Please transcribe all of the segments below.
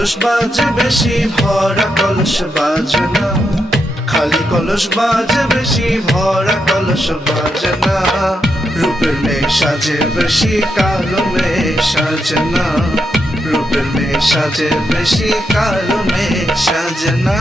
কলস বাজে বেশি ভরা কলস বাজে না, খালি কলস বাজে বেশি ভরা কলস বাজে না। রূপের মেয়ে সাজে বেশি কালো মেয়ে সাজে না, রূপের মেয়ে সাজে বেশি কালো মেয়ে সাজে না।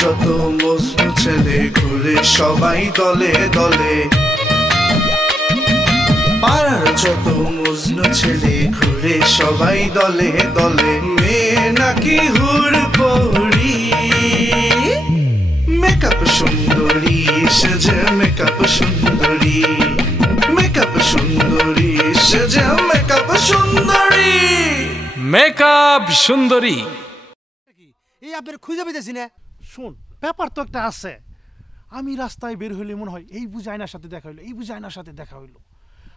যত মজনু ছেলে ঘুরে সবাই দলে দলে, পাড়ার যত মজনু ছেলে ঘুরে সবাই দলে দলে। মেয়ে নাকি হুড়পড়ি, মেকআপ সুন্দরী সেজে মেকআপ সুন্দরী, মেকআপ সুন্দরী সেজে মেকআপ সুন্দরী, মেকআপ সুন্দরী। এই আপনার খুঁজে পেতেছি না। শোন, ব্যাপার তো একটা আছে। আমি রাস্তায় বের হইলে মনে হয় এই বুঝে আয়নার সাথে দেখা হইলো, এই বুঝে আয়নার সাথে দেখা হইলো।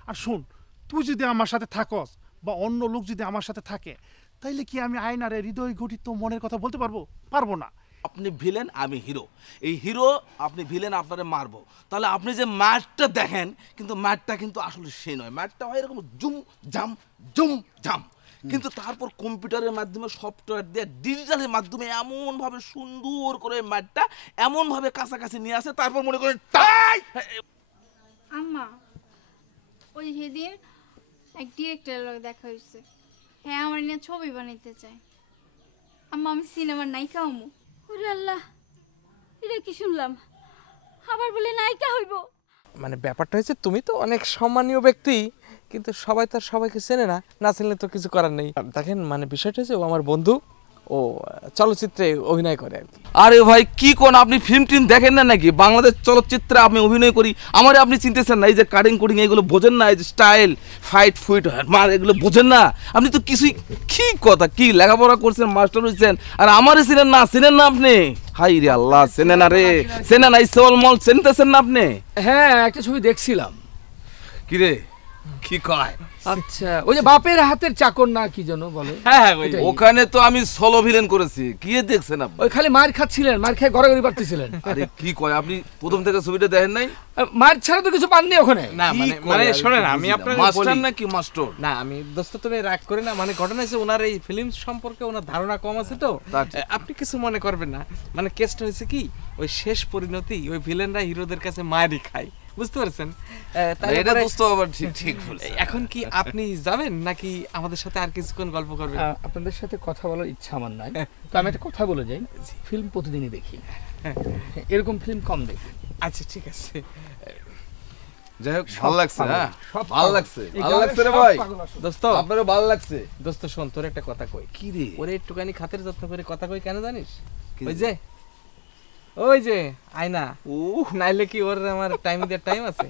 আর শোন, তুই যদি আমার সাথে থাকস বা অন্য লোক যদি আমার সাথে থাকে, তাইলে কি আমি আয়নারে হৃদয় গঠিত মনের কথা বলতে পারবো? পারবো না। আপনি ভিলেন, আমি হিরো। এই হিরো, আপনি ভিলেন, আপনারে মারবো। তাহলে আপনি যে ম্যাটটা দেখেন, কিন্তু ম্যাটটা কিন্তু আসলে সে নয়। ম্যাটটা হয় এরকম জুম জাম জুম জাম, কিন্তু তারপর কম্পিউটারের মাধ্যমে সফটওয়্যার দিয়ে ডিজিটালের মাধ্যমে এমন ভাবে সুন্দর করে ম্যাটটা এমন ভাবে কাছাকাছি নিয়ে আসে, তারপর মনে করেন আম্মা ওই সেদিন এক ডিরেক্টরের লগে দেখা হয়েছে। হ্যাঁ, আমার নিয়ে ছবি বানাইতে চায়। আম্মা আমি সিনেমার নায়িকা হমু। ওরে আল্লাহ, এটা কি শুনলাম? আবার বলে নায়িকা হইব? মানে ব্যাপারটা হচ্ছে, তুমি তো অনেক সম্মানীয় ব্যক্তি, কিন্তু সবাই তো সবাইকে চেনে না, না চিনলে তো কিছু করার নেই। দেখেন, মানে বিষয়টা হচ্ছে ও আমার বন্ধু, ও চলচ্চিত্রে অভিনয় করে আর কি। আরে ভাই কি কোন, আপনি ফিল্ম টিম দেখেন না নাকি? বাংলাদেশ চলচ্চিত্রে আমি অভিনয় করি, আমারে আপনি চিনতেছেন না? এই যে কাটিং কোডিং এগুলো বোঝেন না? এই যে স্টাইল ফাইট ফুইট মার এগুলো বোঝেন না? আপনি তো কিছুই, কি কথা, কি লেখাপড়া করছেন, মাস্টার হয়েছেন, আর আমারে চিনেন না? চিনেন না আপনি? হাই রে আল্লাহ, চেনেন না রে, চেনেন না? ইসল মল চিনতেছেন না আপনি? হ্যাঁ, একটা ছবি দেখছিলাম। কি রে, কি কয়? আচ্ছা, ওই যে বাপের হাতের চাকর না কি যেন বলে? হ্যাঁ, ওখানে তো আমি সোলো ভিলেন করেছি। কি দেখছেন আপনি? ওই খালি মার খাচ্ছিলেন, মার খেয়ে গড়াগড়ি পারতেছিলেন। আরে কি কয়, আপনি প্রথম থেকে ছবিটা দেখেন নাই? মার ছাড়া তো কিছু পাননি ওখানে। না মানে শোনেন, আমি আপনাকে মাস্টার নাকি মাস্টার না, আমি দোস্ত তুমি রাগ করে না। মানে ঘটনা হচ্ছে, ওনার এই ফিল্ম সম্পর্কে ওনার ধারণা কম আছে তো, আপনি কিছু মনে করবেন না। মানে কেসটা হয়েছে কি, ওই শেষ পরিণতি ওই ভিলেনরা হিরোদের কাছে মারি খায়, বুঝতে পারছেন? এটা দোস্ত আবার ঠিক বলছে। এখন কি আপনি যাবেন নাকি আমাদের সাথে আর কিছুক্ষণ গল্প করবেন? আপনাদের সাথে কথা বলার ইচ্ছা আমার নাই, তো আমি একটা কথা বলে যাই। ফিল্ম প্রতিদিনই দেখি, এরকম ফিল্ম কম দেখি। আচ্ছা ঠিক আছে, যাই হোক, ভালো লাগছে। হ্যাঁ, ভালো লাগছে, ভালো লাগছে রে ভাই। দোস্ত আপনারও ভালো লাগছে। দোস্ত শোন, তোর একটা কথা কই। কি রে? ওরে একটুখানি খাতের যত্ন করে কথা কই, কেন জানিস? ওই যে আয়না, নাইলে কি ওর আমার টাইম দিয়ে টাইম আছে?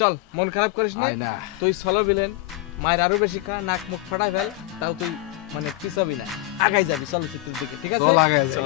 চল, মন খারাপ করিস না। তুই সলো ভিলেন, মায়ের আরো বেশি খা, নাক মুখ ফাটাই ফেল, তাও তুই মানে পিছাবি না, আগাই যাবি চলচ্চিত্রের দিকে। ঠিক আছে, চল আগাই যাই।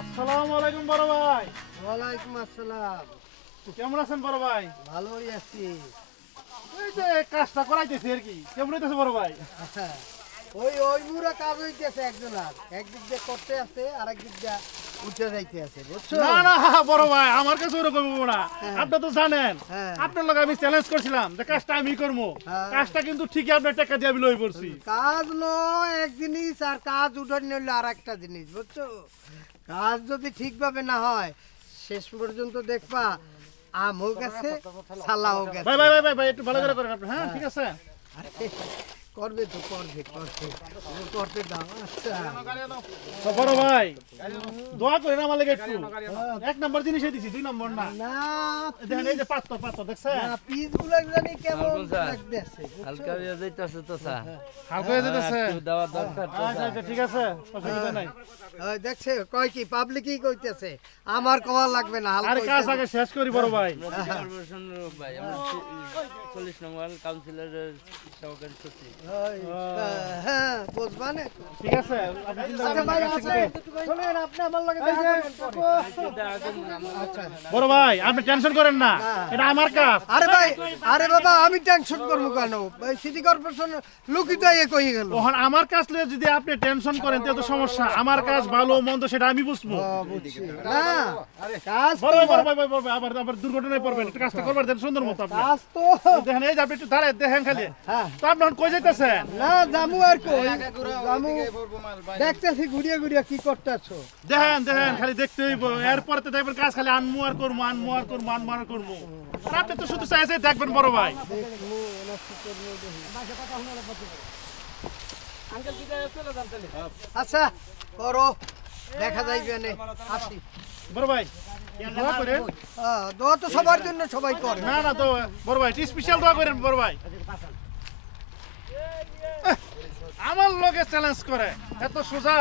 আসসালামু আলাইকুম বড় ভাই। ওয়ালাইকুম আসসালাম। কেমন আছেন বড় ভাই? ভালোই আছি। এই যে কাজটা করাইতেছি আর কি, কেমন হইতেছে বড় ভাই? ওই মুরা কাজ হইতেছে, একজন আর একদিক দিয়ে করতে আছে, আর একদিক দিয়ে উঠে যাইতে আছে, বুঝছো? না না বড় ভাই, আমার কাছে ওরকম হবো না। আপনি তো জানেন, আপনার লগে আমি চ্যালেঞ্জ করছিলাম যে কাজটা আমি করবো। কাজটা কিন্তু ঠিকই আপনার টাকা দিয়ে আমি লই পড়ছি। কাজ লো এক জিনিস, আর কাজ উঠানি হইলো আর একটা জিনিস, বুঝছো? কাজ যদি ঠিকভাবে না হয় শেষ পর্যন্ত দেখবা আমও গেছে সালাও গেছে। ভাই ভাই ভাই ভাই একটু ভালো করে করেন আপনি। হ্যাঁ ঠিক আছে, করবে তো করবে করতে দাও। আচ্ছা তো বড় ভাই দোয়া করেন আমার লাগে একটু। এক নম্বর জিনিসই দিছি, 2 নম্বর না। না দেখেন এই যে পাথর পাথর দেখছেন, পিস গুলো জানি কেমন লাগতেছে। হালকা হয়ে যাইতাছে তো স্যার, হালকা হয়ে যেতেছে। একটু দেওয়া দরকার তো আচ্ছা আচ্ছা ঠিক আছে, অসুবিধা নাই। ওই দেখছে কয় কি পাবলিকই কইতেছে, আমার কওয়া লাগবে না। আর কাজ আগে শেষ করি বড় ভাই। কর্পোরেশন ভাই আমরা 40 নম্বর কাউন্সিলরের সহকারী সচিব। হ্যাঁ বুঝবানে। ঠিক আছে আপনি চিন্তা আচ্ছা করবেন ভাই না, কাজ আছে, করেন। শুনেন আপনি আমার লগে দেখা করেন। আচ্ছা বড় ভাই আপনি টেনশন করেন না, এটা আমার কাজ। আরে ভাই, আরে বাবা আমি টেনশন করবো কেন? সিটি কর্পোরেশন লোকই তো এ কই গেল। ওখান আমার কাজ নিয়ে যদি আপনি টেনশন করেন তাহলে তো সমস্যা। আমার কাজ ভালো মন্দ সেটা আমি বুঝবো। বুঝছি না কাজ বড় ভাই বড় ভাই বড় ভাই আবার আবার দুর্ঘটনায় পড়বেন, একটু কাজটা করবার দেন সুন্দর মতো আপনি। কাজ তো দেখেন এই যে আপনি একটু দাঁড়ায় দেখেন খালি। তো আপনি এখন কই যাইতেছেন? না জামু আর কই জামু, দেখতেছি ঘুরিয়ে ঘুরিয়ে কি করতেছো। দেখেন দেখেন খালি দেখতে হইব, এরপরে তো দেখবেন কাজ খালি আনমু আর করবো আনমু আর করবো আনমু আর করবো। আর আপনি তো শুধু চাইছে দেখবেন বড় ভাই। আচ্ছা করো, দেখা যাইবে নে, আসি। বড় ভাই দোয়া করেন। দোয়া তো সবার জন্য সবাই করে। না না তো বড় ভাই স্পেশাল দোয়া করেন বড় ভাই। আমার লগে চ্যালেঞ্জ করে এত সোজা।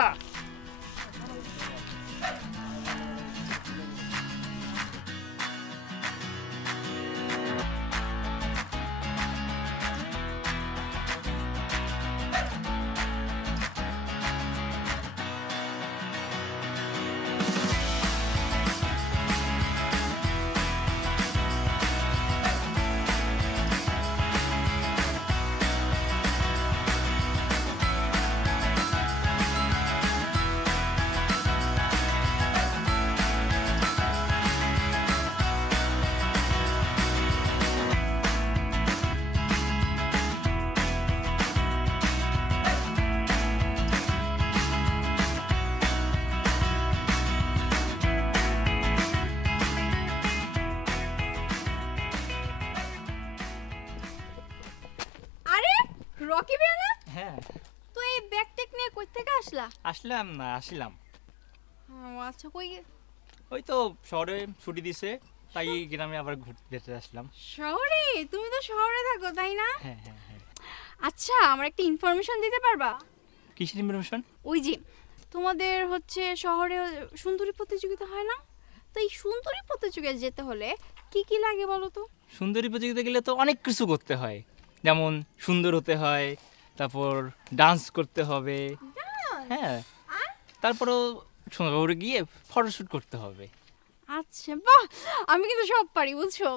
রকি ভাই না? হ্যাঁ তো এই ব্যাগ টেক নিয়ে কই থেকে আসলা? আসলাম। ও আচ্ছা, কই ওই তো শহরে ছুটি দিছে, তাই গ্রামে আবার ঘুরতে আসলাম। শহরে? তুমি তো শহরে থাকো তাই না? হ্যাঁ হ্যাঁ হ্যাঁ। আচ্ছা আমার একটা ইনফরমেশন দিতে পারবা? কিসের ইনফরমেশন? ওই যে তোমাদের হচ্ছে শহরে সুন্দরী প্রতিযোগিতা হয় না, তো এই সুন্দরী প্রতিযোগিতায় যেতে হলে কি কি লাগে বলো তো? সুন্দরী প্রতিযোগিতা গেলে তো অনেক কিছু করতে হয়, যেমন সুন্দর হতে হয়, তারপর ডান্স করতে হবে, হ্যাঁ, তারপরও শহরে গিয়ে ফটোশ্যুট করতে হবে। আচ্ছা বাহ, আমি কিন্তু সব পারি বুঝছো।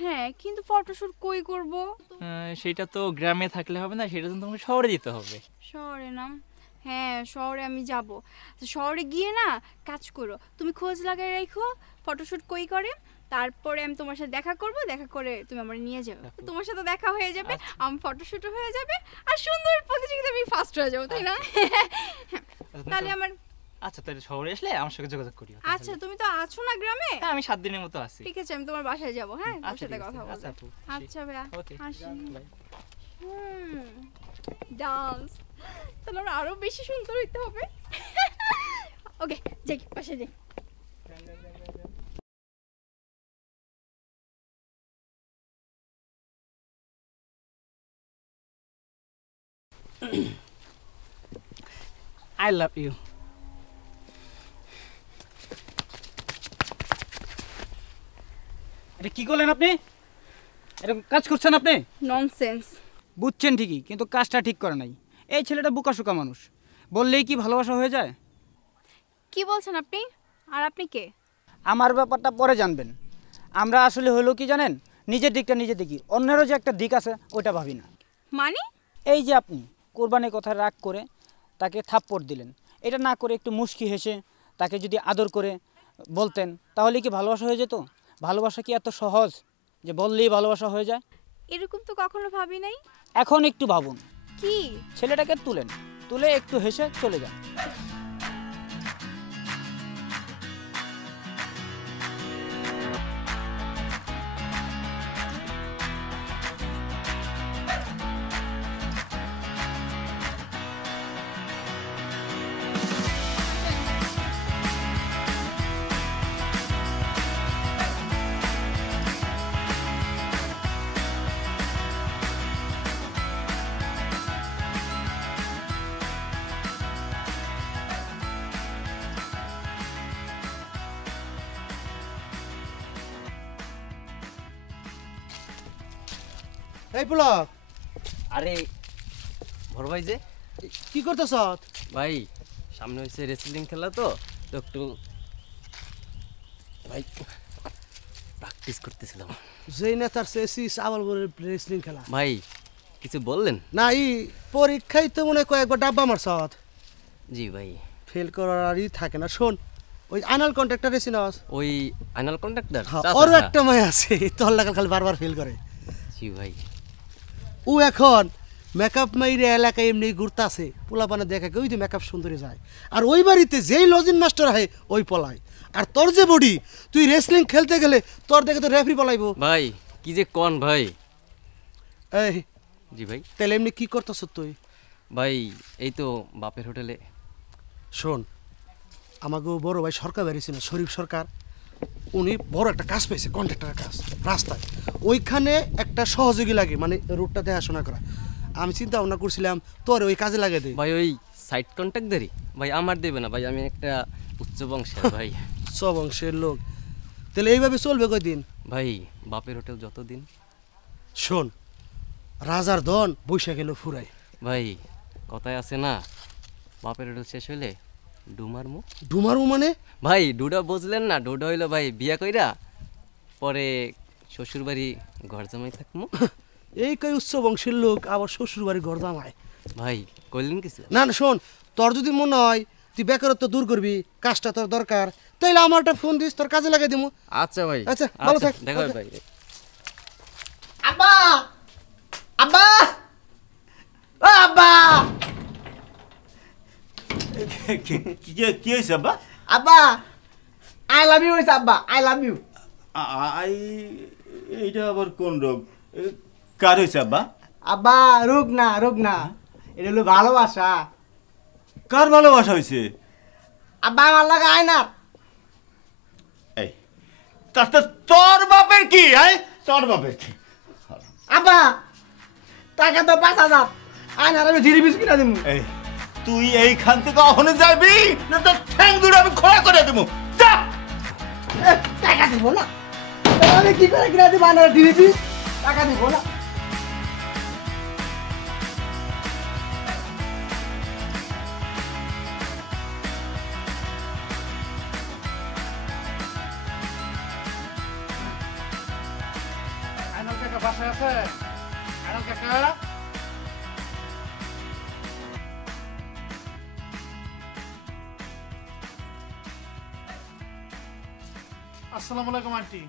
হ্যাঁ কিন্তু ফটোশ্যুট কই করব? সেটা তো গ্রামে থাকলে হবে না, সেটা তো তোমাকে শহরে যেতে হবে। শহরে না? হ্যাঁ শহরে আমি যাব। শহরে গিয়ে না কাজ করো, তুমি খোঁজ লাগাই রাখো ফটোশ্যুট কই করে, তারপরে আমি তোমার সাথে দেখা করব, দেখা করে তুমি আমার নিয়ে যাবে, তোমার সাথে দেখা হয়ে যাবে, আমার ফটোশ্যুটও হয়ে যাবে, আর সুন্দর প্রতিযোগিতা আমি ফার্স্ট হয়ে যাবো, তাই না? তাহলে আমার আচ্ছা, তাহলে শহরে আসলে আমার সঙ্গে যোগাযোগ করিও। আচ্ছা তুমি তো আছো না গ্রামে? হ্যাঁ আমি 7 দিনের মতো আছি। ঠিক আছে আমি তোমার বাসায় যাব, হ্যাঁ তোমার আচ্ছা, সাথে ঠিক কথা আছে। বলবো। আচ্ছা আপু, আচ্ছা ভাইয়া ওকে আসি। বাই। ডান্স তাহলে আমরা আরো বেশি সুন্দর হইতে হবে। ওকে যাই, বাসায় যাই। I love you. এটা কি করলেন আপনি? এরকম কাজ করছেন আপনি? ননসেন্স। বুঝছেন ঠিকই, কিন্তু কাজটা ঠিক করে নাই। এই ছেলেটা বোকাশোকা মানুষ, বললেই কি ভালোবাসা হয়ে যায়? কি বলছেন আপনি? আর আপনি কে? আমার ব্যাপারটা পরে জানবেন। আমরা আসলে হলো কি জানেন, নিজের দিকটা নিজে দেখি, অন্যেরও যে একটা দিক আছে ওইটা ভাবি না। মানে? এই যে আপনি কোরবানির কথা রাগ করে তাকে থাপ্পড় দিলেন, এটা না করে একটু মুচকি হেসে তাকে যদি আদর করে বলতেন, তাহলে কি ভালোবাসা হয়ে যেত? ভালোবাসা কি এত সহজ যে বললেই ভালোবাসা হয়ে যায়? এরকম তো কখনো ভাবি নাই। এখন একটু ভাবুন। কি? ছেলেটাকে তুলে একটু হেসে চলে যান। এই পুলক, আরে বড় ভাই যে কি করতেছ? ভাই সামনে হচ্ছে রেসলিং খেলা তো তো একটু ভাই প্র্যাকটিস করতেছিলাম। যেই নেতার শেষিস আবার রেসলিং খেলা ভাই কিছু বললেন? না, এই পরীক্ষায় তো মনে কয়েকবার ডাব্বা মারছ। জি ভাই। ফেল করারই থাকে না। শোন, ওই আনাল কন্ট্রাক্টর এসিনস, ওই আনাল কন্ট্রাক্টর ওর একটা মেয়ে আছে তোর লাগা খালি বারবার ফেল করে। জি ভাই। ও এখন মেকআপ মাইরে এলাকায় এমনি ঘুরতাছে, পোলাপানে দেখা ওই যে মেকআপ সুন্দরী যায়, আর ওই বাড়িতে যেই লজিন মাস্টার হয় ওই পলায়। আর তোর যে বডি, তুই রেসলিং খেলতে গেলে তোর দেখে তো রেফারি পলাইবো। ভাই কি যে কোন ভাই। এই জি ভাই। তাহলে এমনি কি করতেছ তুই? ভাই এই তো বাপের হোটেলে। শোন, আমাকে বড় ভাই সরকার বেরিয়েছে না, শরীফ সরকার, উনি বড় একটা কাজ পেয়েছে, কন্ট্রাক্টরের কাজ রাস্তায়। ওইখানে একটা সহযোগী লাগে, মানে রুটটা দেখাশোনা করা। আমি চিন্তা ভাবনা করছিলাম তোর ওই কাজে লাগে দে। ভাই ওই সাইড কন্ট্রাক্টরই ভাই আমার দেবে না ভাই, আমি একটা উচ্চ বংশের ভাই। উচ্চ বংশের লোক, তাহলে এইভাবে চলবে কয়দিন? ভাই বাপের হোটেল যতদিন। শোন, রাজার ধন বৈশা গেল ফুরাই। ভাই কথায় আছে না, বাপের হোটেল শেষ হইলে ডুমারমু। ডুমারমু মানে? ভাই ডুডা বুঝলেন না? ডুডা হইলো ভাই বিয়া কইরা পরে শ্বশুর বাড়ি ঘর জামাই থাকমু। এই কই উচ্চ বংশের লোক আবার শ্বশুর বাড়ি ঘর জামাই? ভাই কইলেন কিছু? না না, শোন, তোর যদি মনে হয় তুই বেকারত্ব দূর করবি, কাজটা তোর দরকার, তাইলে আমার একটা ফোন দিস, তোর কাজে লাগিয়ে দিমু। আচ্ছা ভাই। আচ্ছা ভালো থাক। দেখা হবে ভাই। আব্বা, আব্বা, ও আব্বা। কি হয়েছে আব্বা? আব্বা, আই লাভ ইউ হইছে আব্বা, আই লাভ ইউ। এইটা আবার কোন রোগ? কার হয়েছে আব্বা? আব্বা রোগ না, রোগ না, এটা হলো ভালোবাসা। কার ভালোবাসা হয়েছে? আব্বা আমার লাগে আয় না। এই তাতে তোর বাপের কি? তোর বাপের কি? আব্বা টাকা তো 5,000, আয় না আমি ধীরে বিস্কুট কিনা দিমু। এই তুই এইখান থেকে ওখানে যাবি না তোর ঠ্যাং দুটো আমি খোলা করে দেবো। যা। টাকা দিব না, আমি কি করে কিনা দিব? আয় না ধীরে বিস, টাকা দিব না। আইনাল কাকা বাসায় আছে? আইনাল কাকা, আসসালামু আলাইকুম আন্টি।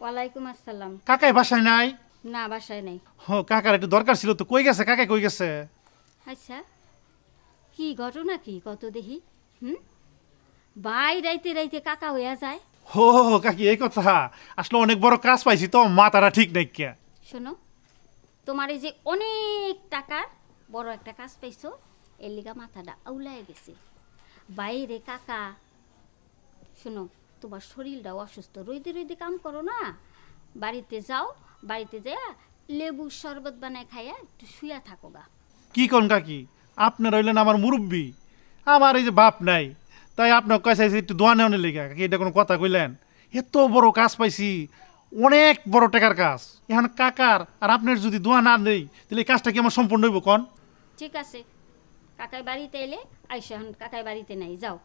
ওয়ালাইকুম আসসালাম। কাকাই বাসায় নাই? না বাসায় নাই। কাকার একটু দরকার ছিল তো, কই গেছে কাকা? কই গেছে? আচ্ছা কি ঘটনা কি কত দেখি? ভাই রাইতে রাইতে কাকা হইয়া যায়। হো কাকি, এই কথা? আসলে অনেক বড় কাজ পাইছি তো, মাথাটা ঠিক নাই। কে শোনো, তোমার এই যে অনেক টাকার বড় একটা কাজ পাইছো, এর লিগা মাথাটা আউলায় গেছে। বাইরে কাকা, শোনো তোমার শরীরটাও অসুস্থ, রইদে রইদে কাম করো না, বাড়িতে যাও, বাড়িতে যাইয়া লেবুর শরবত বানায় খাইয়া একটু শুয়া থাকো গা। কি কোন কাকি, আপনার হইলেন আমার মুরব্বী, আমার এই যে বাপ নাই, তাই আপনার কাছে একটু দোয়া নেওয়ার লেগে। কাকি এটা কোনো কথা কইলেন? এত বড় কাজ পাইছি, অনেক বড় টাকার কাজ, এখন কাকার আর আপনার যদি দোয়া না দেই তাহলে এই কাজটা কি আমার সম্পূর্ণ হইব? কোন ঠিক আছে, কাকাই বাড়িতে এলে আইসা, এখন কাকাই বাড়িতে নাই, যাও।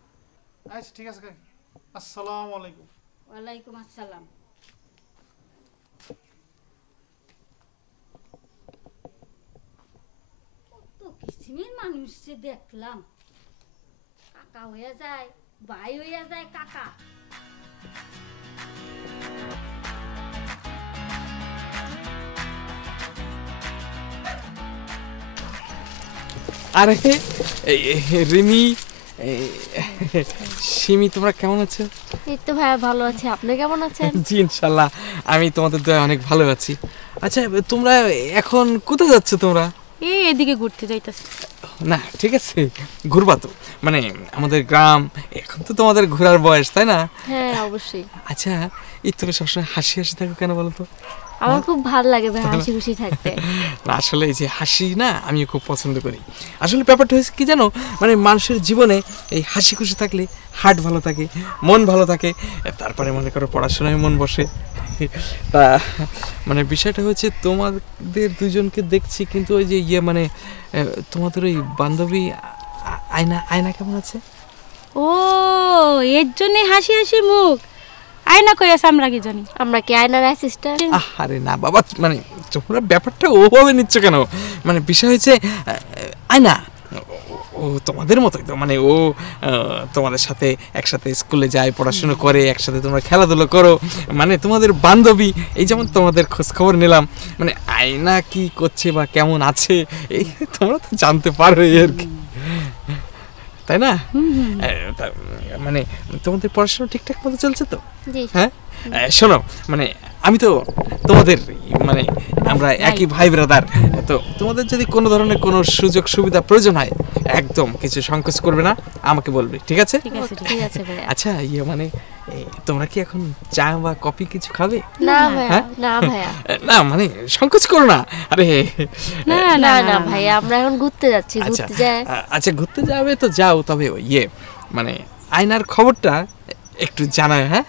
আচ্ছা ঠিক আছে কাকি, আসসালামু আলাইকুম। ওয়ালাইকুম আসসালাম। কত কিসিমের মানুষ যে দেখলাম, কাকা হইয়া যায়, ভাই হইয়া যায় কাকা। আরে রিমি, সিমি, তোমরা কেমন আছো? এই তো ভাইয়া ভালো আছি, আপনি কেমন আছেন? জি ইনশাল্লাহ, আমি তোমাদের দয়ায় অনেক ভালো আছি। আচ্ছা তোমরা এখন কোথায় যাচ্ছ? তোমরা এদিকে ঘুরতে যাইতেছি। না ঠিক আছে, ঘুরবা তো, মানে আমাদের গ্রাম, এখন তো তোমাদের ঘোরার বয়স, তাই না? হ্যাঁ অবশ্যই। আচ্ছা এই তুমি সবসময় হাসি হাসি থাকো কেন বলো তো? আমার খুব ভালো লাগে ভাই হাসি খুশি থাকতে। না আসলে এই যে হাসি না, আমিও খুব পছন্দ করি। আসলে ব্যাপারটা হয়েছে কি জানো, মানে মানুষের জীবনে এই হাসি খুশি থাকলে হার্ট ভালো থাকে, মন ভালো থাকে, তারপরে মনে করো পড়াশোনায় মন বসে। তা মানে বিষয়টা হচ্ছে তোমাদের দুজনকে দেখছি, কিন্তু ওই যে মানে তোমাদের ওই বান্ধবী আয়না কেমন আছে? ও এর জন্য হাসি হাসি মুখ। আয়না কই আছে আমরা কি জানি? আমরা কি আয়নার অ্যাসিস্ট্যান্ট? আরে না বাবা, মানে তোমরা ব্যাপারটা ওভাবে নিচ্ছ কেন? মানে বিষয় হচ্ছে আয়না ও তোমাদের মতোই তো, মানে ও তোমাদের সাথে একসাথে স্কুলে যায়, পড়াশোনা করে, একসাথে তোমরা খেলাধুলো করো, মানে তোমাদের বান্ধবী। এই যেমন তোমাদের খোঁজ খবর নিলাম, মানে আয়না কি করছে বা কেমন আছে এই তোমরা তো জানতে পারো আর কি, তাই না? মানে তোমাদের পড়াশোনা ঠিকঠাক মতো চলছে তো? হ্যাঁ শোনো, মানে আমি তো তোমাদের মানে আমরা একই ভাই ব্রাদার, তো তোমাদের যদি কোনো ধরনের কোনো সুযোগ সুবিধা প্রয়োজন হয় একদম কিছু সংকোচ করবে না, আমাকে বলবে, ঠিক আছে? আচ্ছা মানে তোমরা কি এখন চা বা কফি কিছু খাবে? না ভাইয়া, না ভাইয়া, না মানে সংকোচ করো না। আরে না না না ভাইয়া, আমরা এখন ঘুরতে যাচ্ছি। ঘুরতে যাই? আচ্ছা ঘুরতে যাবে তো যাও, তবে মানে আয়নার খবরটা একটু জানাও, হ্যাঁ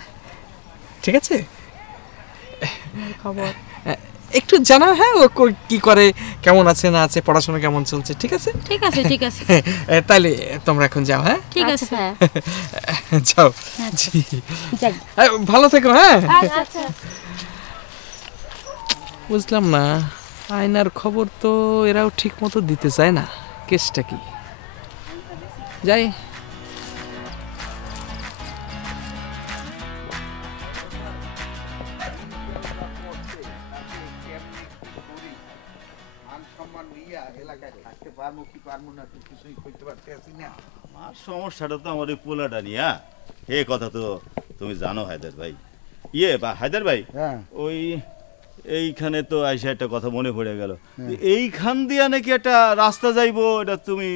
ঠিক আছে? খবর একটু জানাও, হ্যাঁ ও কি করে, কেমন আছে না আছে, পড়াশোনা কেমন চলছে, ঠিক আছে? ঠিক আছে ঠিক আছে। তাহলে তোমরা এখন যাও, হ্যাঁ ঠিক আছে যাও, ভালো থেকো, হ্যাঁ। বুঝলাম না, আয়নার খবর তো এরাও ঠিক মতো দিতে চায় না, কেসটা কি? যাই আমার সমস্যাটা তো আমার ওই পোলাটা নিয়ে, এ কথা তো তুমি জানো হায়দার ভাই। হায়দার ভাই, ওই এইখানে তো আইসা একটা কথা মনে পড়ে গেল, এইখান দিয়ে নাকি একটা রাস্তা যাইবো, এটা তুমি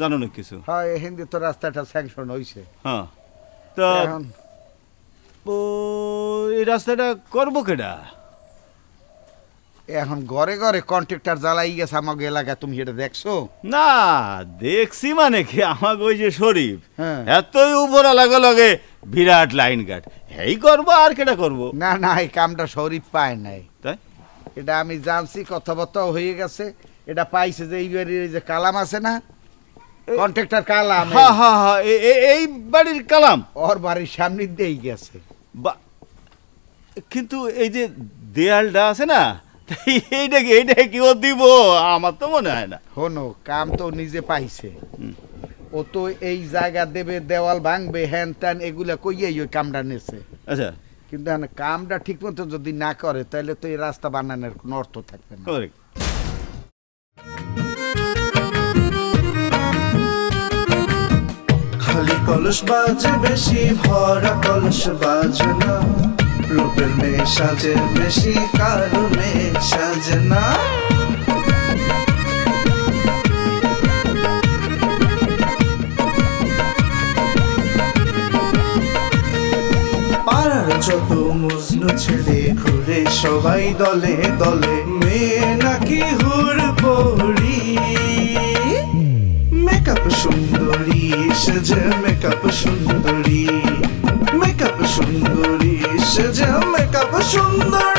জানো না কিছু? হ্যাঁ, হিন্দি তো রাস্তাটা স্যাংশন হইছে। হ্যাঁ, তা ও এই রাস্তাটা করবো কেডা? এখন ঘরে ঘরে কন্ট্রাক্টর জ্বালাই গেছে আমাকে এলাকায়, তুমি এটা দেখছো? না দেখছি মানে কি, আমাকে ওই যে শরীফ এতই উপরা লাগে লাগে বিরাট লাইন গার্ড, এই করবো আর কেটা করবো? না না, এই কামটা শরীফ পায় নাই, তাই এটা আমি জানছি, কথাবার্তা হয়ে গেছে, এটা পাইছে যে এই বাড়ির যে কালাম আছে না, কন্ট্রাক্টর কালাম, এই বাড়ির কালাম ওর বাড়ির সামনে দিয়েই গেছে। কিন্তু এই যে দেয়ালটা আছে না, এইটা কি ও দিব? আমার তো মনে হয় না। শোনো, কাম তো নিজে পাইছে, ও তো এই জায়গা দেবে, দেওয়াল ভাঙবে, হ্যান ত্যান এগুলা কইয়াই ওই কামটা নেছে। আচ্ছা, কিন্তু কামটা ঠিক মতো যদি না করে তাহলে তো এই রাস্তা বানানোর কোনো অর্থ থাকবে না। খালি কলস বাজে বেশি, ভরা কলস বাজে না, রূপের মেয়ে সাজে বেশি, কালো মেয়ে সাজে না। পাড়ার যত মজনু ছেলে ঘুরে সবাই দলে দলে, মেয়ে নাকি হুর পড়ি, মেকআপ সুন্দরী সেজে, মেকআপ সুন্দরী, মেকআপ সুন্দরী সেজে, মেকআপ সুন্দরী।